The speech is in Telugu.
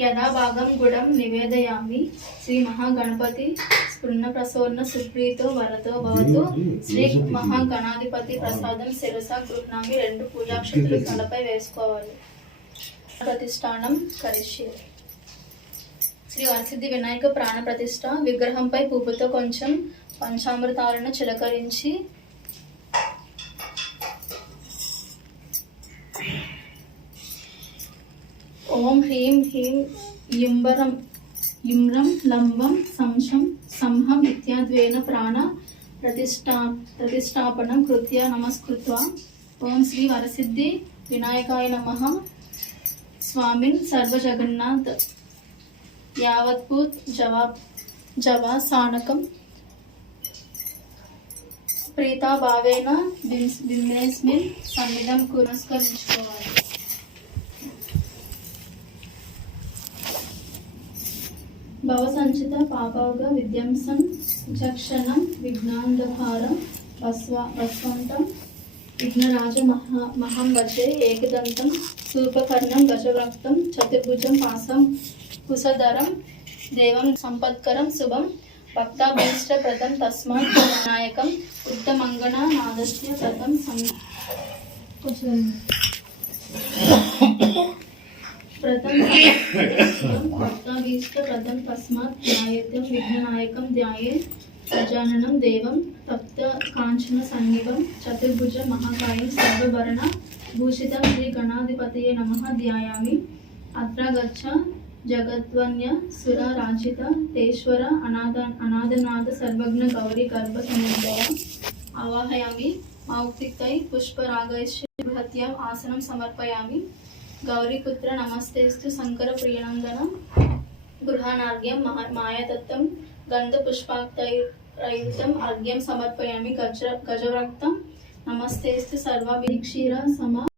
యథాభాగం గుడం నివేదయామి. శ్రీ మహాగణపతి స్ఫురణ ప్రసోన్న సుప్రీతో వరతో భవతు. శ్రీ మహాగణాధిపతి ప్రసాదం శిరస గృహ్ణామి. 2 పూజాక్షతులు తలపై వేసుకోవాలి. ప్రతిష్టానం కరిష్యే. శ్రీ వరసిద్ధి వినాయక ప్రాణ ప్రతిష్ట. విగ్రహంపై పువ్వుతో కొంచెం పంచామృతాలను చిలకరించి ఓం హ్రీం హ్రీం ఇమ్రం లంబం సంశం సంహం ఇత్యాద్వేన ప్రాణ ప్రతిష్టాపనం కృత్య నమస్కృత్వా ఓం శ్రీ వరసిద్ధి వినాయకాయ నమః. స్వామిన్ సర్వజగన్నాథ్ యావత్భూత్ జవా సానకం ప్రీతాభావేన బింబేస్మిన్ సన్నిధం పురస్కరించుకోవాలి. భవసంచిత పాపౌగ విధ్వంసం చక్షణం విఘ్నాంధకారం వస్వంతం విఘ్నరాజ మహం వచే ఏకదంతం శూర్పకర్ణం గజవక్తం చతుర్భుజం పాసం కుశధరం దేవం సంపత్కరం శుభం భక్తాభీష్ట ప్రదం తస్మాత్ వినాయకం ఉత్తమంగణ నాదస్య ప్రథం భక్తాభీష్ట ప్రదం తస్మాత్ ధ్యాయేత్యం విఘ్ననాయకం ధ్యాయే గజాననం దేవం తప్త కాంచన సన్నిభం చతుర్భుజ మహాకాయం సర్వభరణ భూషితం శ్రీ గణాధిపతయే నమః ధ్యాయామి. అత్ర గచ్చ జగద్వన్య సుర రాజిత తేశ్వర అనాథనాథ సర్వజ్ఞ గౌరీ గర్భ సముద్భవ ఆవాహయామి. మౌక్తికై పుష్పరాగైశ్చ బృహత్యాం ఆసనం సమర్పయామి. గౌరీపుత్ర నమస్తేస్తు శంకర ప్రియనందన గృహానార్ఘ్యం మాయాదత్తం గంధ పుష్పాక్తైరయుక్తం అర్ఘ్యం సమర్పయామి. గజవ్రక్తం నమస్తేస్తు సర్వాభిక్షీర సమ